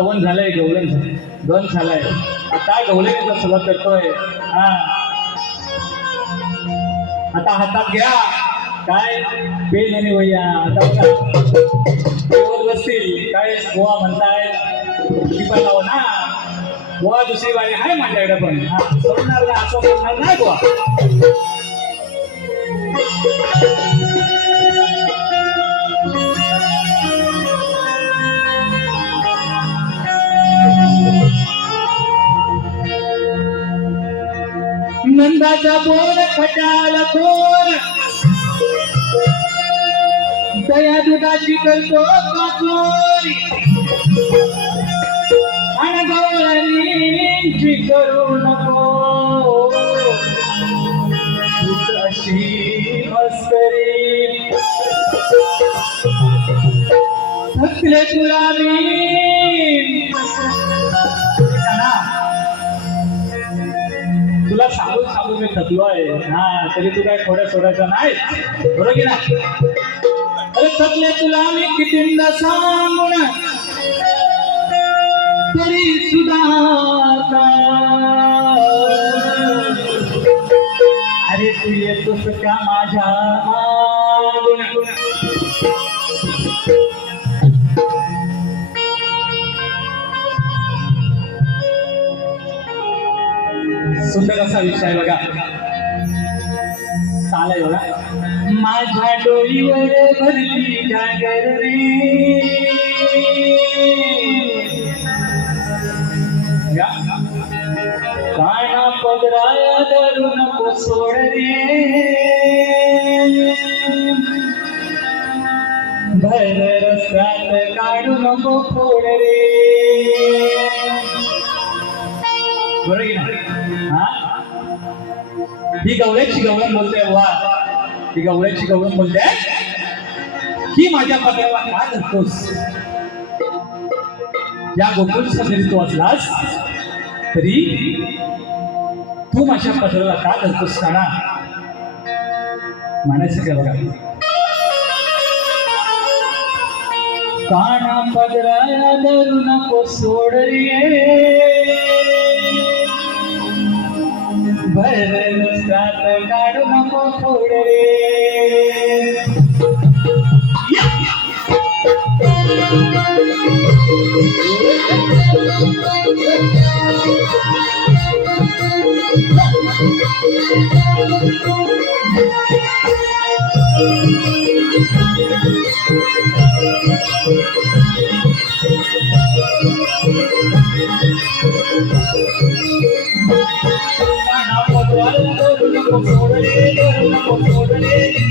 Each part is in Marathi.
सवन झालंय गवलन गण झालाय. झालाय आता गवलनीचा सुरुवात करतोय? हा. आता हातात घ्या. काय? पेन आणि वैया आता बघा. बसतील. काय गोवा म्हणताय? ती पण लावा हो ना? गोवा दुसरी बाई आहे माझ्याकडे पण. हा. सोडणार ना असं सोडणार नाही गोवा. नंदाचा बोर खटाल खोर. दया दुधाची करतो काचोरी. आणि करू नको. तूच मस्करी थकले तुला मी तुला सांगून सांगून मी थकलोय हा तरी तू काय थोड्या सोडायचं नाही? बरोबर की नाही? अरे थकले तुला मी कितींदा सांगून. तरी सुद्धा अरे तू येतोस का माझ्या मागून? सुंदर असा विषय बघा. चालाय बघा. माझ्या डोळीवर भरली जागर रे. काना पदराया धरू नको सोड रे. भर रस्त्यात काढू नको फोड रे. बरोबर की नाही? हा? ही गवळ्याची गवळण बोलते वा ही गवळ्याची गवळण बोलते की माझ्या पत्राला का धरतोस? या गोकुळचा जरी तू असलास तरी तू माझ्या पत्राला का धरतोस काना? म्हणायचं काय बघा? काना पदराला धरू नको सोड रे भर सात काढू नको थोड रे काना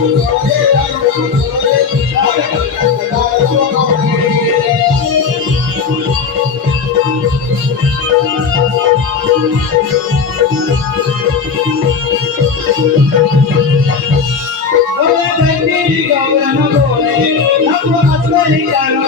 असतात बाया किती सांगू रे तुला कन्हैया तुझ्या मुलीची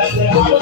Gracias.